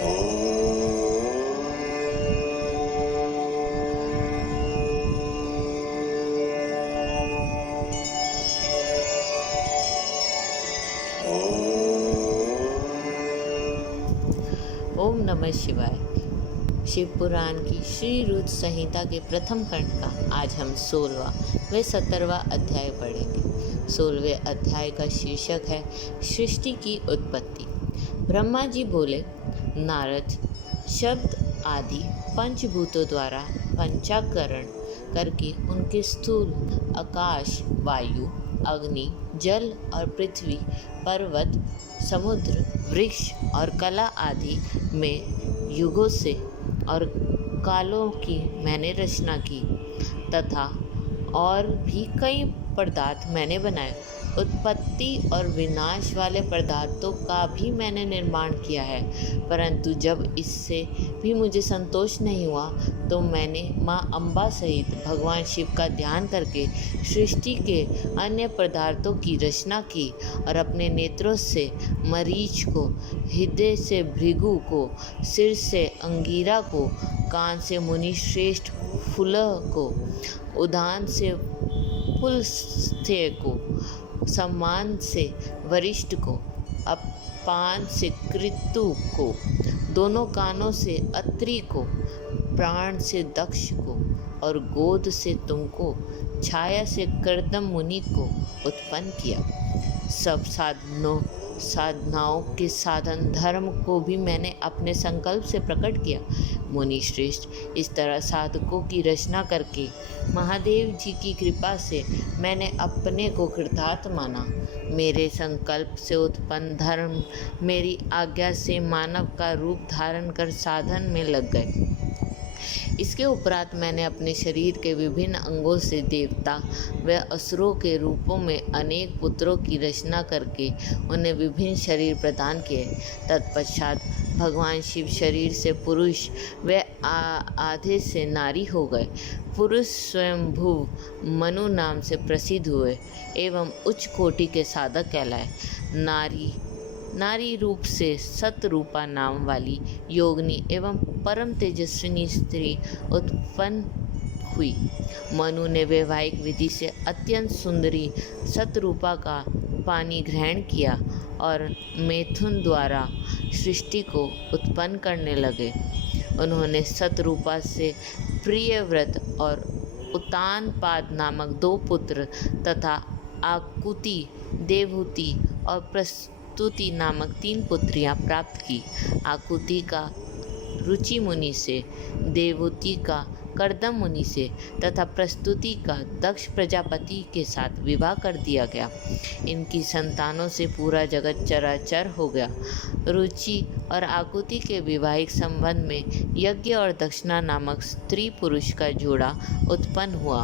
ओम नमः शिवाय। शिव पुराण की श्री रुद्र संहिता के प्रथम खंड का आज हम 16वां व 17वां अध्याय पढ़ेंगे। 16वें अध्याय का शीर्षक है सृष्टि की उत्पत्ति। ब्रह्मा जी बोले, नारद, शब्द आदि पंचभूतों द्वारा पंचाकरण करके उनके स्थूल आकाश, वायु, अग्नि, जल और पृथ्वी, पर्वत, समुद्र, वृक्ष और कला आदि में युगों से और कालों की मैंने रचना की तथा और भी कई पदार्थ मैंने बनाए। उत्पत्ति और विनाश वाले पदार्थों का भी मैंने निर्माण किया है, परंतु जब इससे भी मुझे संतोष नहीं हुआ तो मैंने माँ अम्बा सहित भगवान शिव का ध्यान करके सृष्टि के अन्य पदार्थों की रचना की और अपने नेत्रों से मरीच को, हृदय से भृगु को, सिर से अंगीरा को, कान से मुनि श्रेष्ठ फुलह को, उदान से पुलस्त्य को, सम्मान से वरिष्ठ को, अपान से कृतु को, दोनों कानों से अत्रि को, प्राण से दक्ष को और गोद से तुमको, छाया से कर्दम मुनि को उत्पन्न किया। सब साधनाओं के साधन धर्म को भी मैंने अपने संकल्प से प्रकट किया। मुनि श्रेष्ठ, इस तरह साधकों की रचना करके महादेव जी की कृपा से मैंने अपने को कृतार्थ माना। मेरे संकल्प से उत्पन्न धर्म मेरी आज्ञा से मानव का रूप धारण कर साधन में लग गए। इसके उपरांत मैंने अपने शरीर के विभिन्न अंगों से देवता व असुरों के रूपों में अनेक पुत्रों की रचना करके उन्हें विभिन्न शरीर प्रदान किए। तत्पश्चात भगवान शिव शरीर से पुरुष व आधे से नारी हो गए। पुरुष स्वयंभू मनु नाम से प्रसिद्ध हुए एवं उच्च कोटि के साधक कहलाए। नारी रूप से सतरूपा नाम वाली योगिनी एवं परम तेजस्विनी स्त्री उत्पन्न हुई। मनु ने वैवाहिक विधि से अत्यंत सुंदरी सतरूपा का पानी ग्रहण किया और मैथुन द्वारा सृष्टि को उत्पन्न करने लगे। उन्होंने सतरूपा से प्रियव्रत और उतानपाद नामक 2 पुत्र तथा आकुति, देवहूति और प्रस्तुति नामक 3 पुत्रियां प्राप्त की। आकुति का रुचि मुनि से, देवहूति का कर्दम मुनि से तथा प्रस्तुति का दक्ष प्रजापति के साथ विवाह कर दिया गया। इनकी संतानों से पूरा जगत चराचर हो गया। रुचि और आकुति के वैवाहिक संबंध में यज्ञ और दक्षिणा नामक स्त्री पुरुष का जोड़ा उत्पन्न हुआ।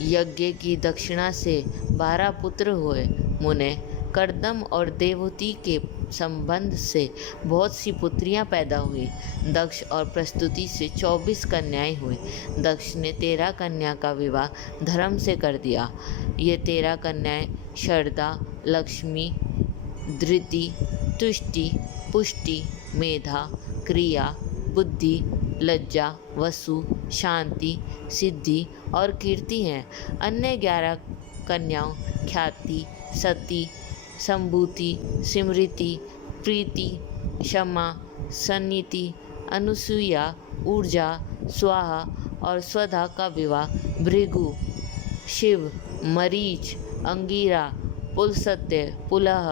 यज्ञ की दक्षिणा से 12 पुत्र हुए। मुने कर्दम और देवहूति के संबंध से बहुत सी पुत्रियां पैदा हुई। दक्ष और प्रस्तुति से 24 कन्याएं हुई। दक्ष ने 13 कन्या का विवाह धर्म से कर दिया। ये 13 कन्याएं शारदा, लक्ष्मी, धृति, तुष्टि, पुष्टि, मेधा, क्रिया, बुद्धि, लज्जा, वसु, शांति, सिद्धि और कीर्ति हैं। अन्य 11 कन्याओं ख्याति, सती, संभूति, स्मृति, प्रीति, क्षमा, सन्निति, अनुसूया, ऊर्जा, स्वाहा और स्वधा का विवाह भृगु, शिव, मरीच, अंगीरा, पुलस्त्य, पुलह,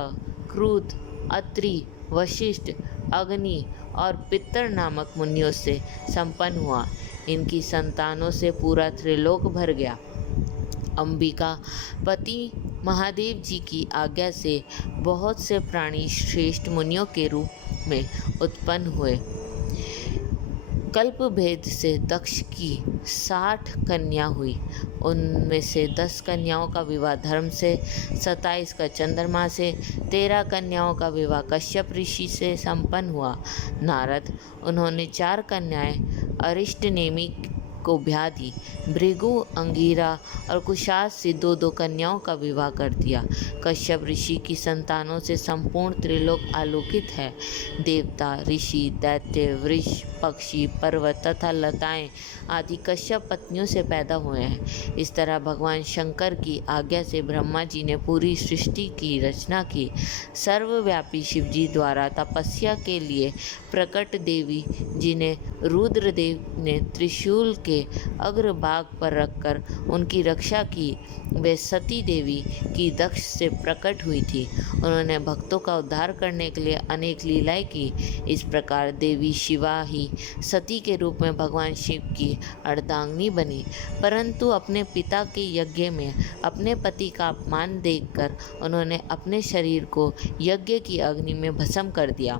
क्रूत, अत्रि, वशिष्ठ, अग्नि और पितर नामक मुनियों से संपन्न हुआ। इनकी संतानों से पूरा त्रिलोक भर गया। अंबिका पति महादेव जी की आज्ञा से बहुत से प्राणी श्रेष्ठ मुनियों के रूप में उत्पन्न हुए। कल्प भेद से दक्ष की 60 कन्या हुई। उनमें से 10 कन्याओं का विवाह धर्म से, 27 का चंद्रमा से, 13 कन्याओं का विवाह कश्यप ऋषि से संपन्न हुआ। नारद, उन्होंने 4 कन्याएं अरिष्टनेमि को ब्याह दी। भृगु, अंगिरा और कुशास से 2-2 कन्याओं का विवाह कर दिया। कश्यप ऋषि की संतानों से संपूर्ण त्रिलोक आलोकित है। देवता, ऋषि, दैत्य, वृक्ष, पक्षी, पर्वत तथा लताएं आदि कश्यप पत्नियों से पैदा हुए हैं। इस तरह भगवान शंकर की आज्ञा से ब्रह्मा जी ने पूरी सृष्टि की रचना की। सर्वव्यापी शिवजी द्वारा तपस्या के लिए प्रकट देवी जी ने रुद्रदेव ने त्रिशूल के अग्रभाग पर रखकर उनकी रक्षा की। वे सती देवी की दक्ष से प्रकट हुई थी। उन्होंने भक्तों का उद्धार करने के लिए अनेक लीलाएं की। इस प्रकार देवी शिवा ही सती के रूप में भगवान शिव की अर्धांगिनी बनी। परंतु अपने पिता के यज्ञ में अपने पति का अपमान देखकर उन्होंने अपने शरीर को यज्ञ की अग्नि में भस्म कर दिया।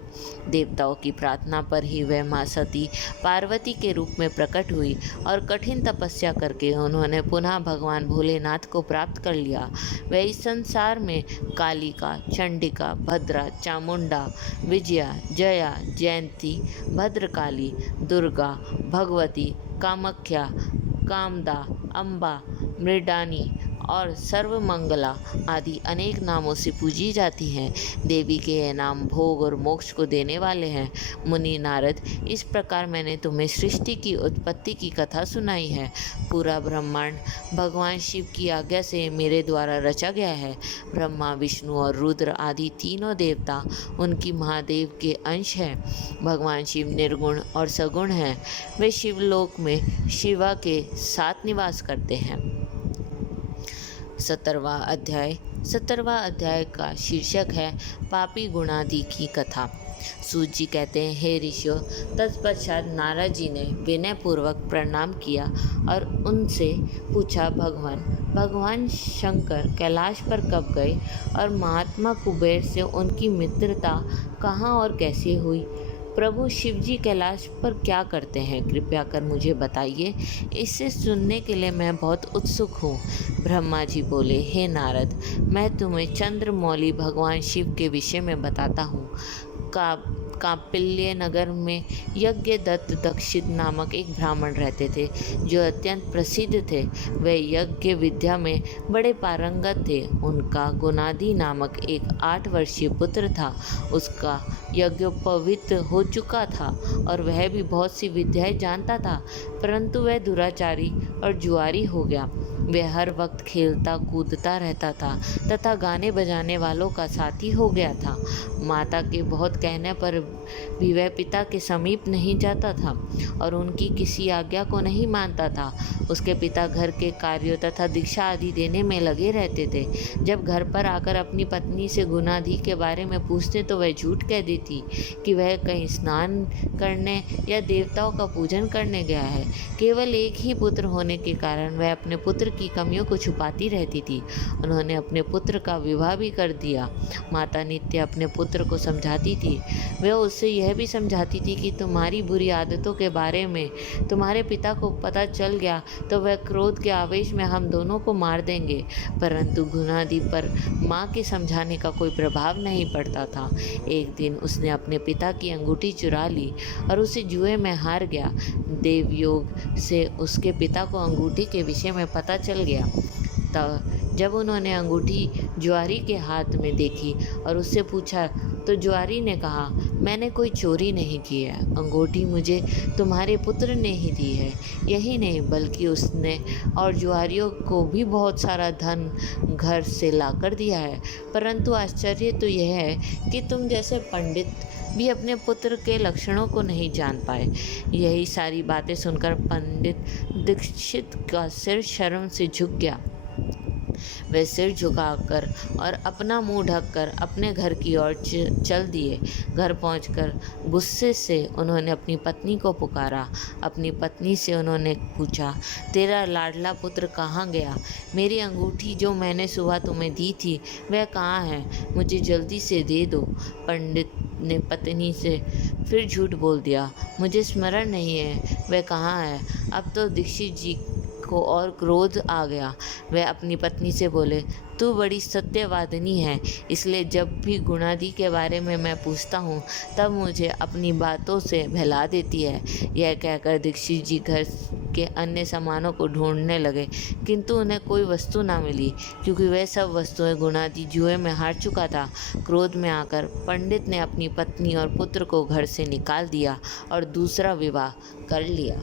देवताओं की प्रार्थना पर ही वह माँ सती पार्वती के रूप में प्रकट हुई और कठिन तपस्या करके उन्होंने पुनः भगवान भोलेनाथ को प्राप्त कर लिया। वह इस संसार में कालिका, चंडिका, भद्रा, चामुंडा, विजया, जया, जयंती, भद्रकाली, दुर्गा, भगवती, कामाख्या, कामदा, अम्बा, मृडानी और सर्वमंगला आदि अनेक नामों से पूजी जाती हैं। देवी के ये नाम भोग और मोक्ष को देने वाले हैं। मुनि नारद, इस प्रकार मैंने तुम्हें सृष्टि की उत्पत्ति की कथा सुनाई है। पूरा ब्रह्मांड भगवान शिव की आज्ञा से मेरे द्वारा रचा गया है। ब्रह्मा, विष्णु और रुद्र आदि तीनों देवता उनकी महादेव के अंश हैं। भगवान शिव निर्गुण और सगुण हैं। वे शिवलोक में शिवा के साथ निवास करते हैं। 17वां अध्याय का शीर्षक है पापी गुणादि की कथा। सूत जी कहते हैं, हे ऋषियों, तत्पश्चात नारद जी ने विनयपूर्वक प्रणाम किया और उनसे पूछा, भगवान शंकर कैलाश पर कब गए और महात्मा कुबेर से उनकी मित्रता कहाँ और कैसे हुई? प्रभु शिवजी कैलाश पर क्या करते हैं, कृपया कर मुझे बताइए। इसे सुनने के लिए मैं बहुत उत्सुक हूँ। ब्रह्मा जी बोले, हे नारद, मैं तुम्हें चंद्रमौली भगवान शिव के विषय में बताता हूँ। कापिल्य नगर में यज्ञदत्त दक्षित नामक एक ब्राह्मण रहते थे, जो अत्यंत प्रसिद्ध थे। वे यज्ञ विद्या में बड़े पारंगत थे। उनका गुणादि नामक एक 8 वर्षीय पुत्र था। उसका यज्ञोपवीत हो चुका था और वह भी बहुत सी विद्याएं जानता था, परंतु वह दुराचारी और जुआरी हो गया। वह हर वक्त खेलता कूदता रहता था तथा गाने बजाने वालों का साथी हो गया था। माता के बहुत कहने पर भी वह पिता के समीप नहीं जाता था और उनकी किसी आज्ञा को नहीं मानता था। उसके पिता घर के कार्यों तथा दीक्षा आदि देने में लगे रहते थे। जब घर पर आकर अपनी पत्नी से गुणादि के बारे में पूछते तो वह झूठ कह देती कि वह कहीं स्नान करने या देवताओं का पूजन करने गया है। केवल एक ही पुत्र होने के कारण वह अपने पुत्र की कमियों को छुपाती रहती थी। उन्होंने अपने पुत्र का विवाह भी कर दिया। माता नित्य अपने पुत्र को समझाती थी। वह उससे यह भी समझाती थी कि तुम्हारी बुरी आदतों के बारे में तुम्हारे पिता को पता चल गया तो वह क्रोध के आवेश में हम दोनों को मार देंगे। परंतु गुणादि पर माँ के समझाने का कोई प्रभाव नहीं पड़ता था। एक दिन उसने अपने पिता की अंगूठी चुरा ली और उसे जुए में हार गया। देवयोग से उसके पिता को अंगूठी के विषय में पता चल गया। तब जब उन्होंने अंगूठी जुआरी के हाथ में देखी और उससे पूछा तो जुआरी ने कहा, मैंने कोई चोरी नहीं की है, अंगूठी मुझे तुम्हारे पुत्र ने ही दी है। यही नहीं बल्कि उसने और जुआरियों को भी बहुत सारा धन घर से लाकर दिया है। परंतु आश्चर्य तो यह है कि तुम जैसे पंडित भी अपने पुत्र के लक्षणों को नहीं जान पाए। यही सारी बातें सुनकर पंडित दीक्षित का सिर शर्म से झुक गया। वे सिर झुकाकर और अपना मुंह ढककर अपने घर की ओर चल दिए। घर पहुंचकर गुस्से से उन्होंने अपनी पत्नी को पुकारा। अपनी पत्नी से उन्होंने पूछा, तेरा लाडला पुत्र कहाँ गया? मेरी अंगूठी जो मैंने सुबह तुम्हें दी थी वह कहाँ है? मुझे जल्दी से दे दो। पंडित ने पत्नी से फिर झूठ बोल दिया, मुझे स्मरण नहीं है वह कहाँ है। अब तो दीक्षित जी को और क्रोध आ गया। वह अपनी पत्नी से बोले, तू बड़ी सत्यवादिनी है, इसलिए जब भी गुणादि के बारे में मैं पूछता हूँ तब मुझे अपनी बातों से बहला देती है। यह कहकर दीक्षित जी घर के अन्य सामानों को ढूंढने लगे, किंतु उन्हें कोई वस्तु ना मिली, क्योंकि वह सब वस्तुएं गुणादि जुए में हार चुका था। क्रोध में आकर पंडित ने अपनी पत्नी और पुत्र को घर से निकाल दिया और दूसरा विवाह कर लिया।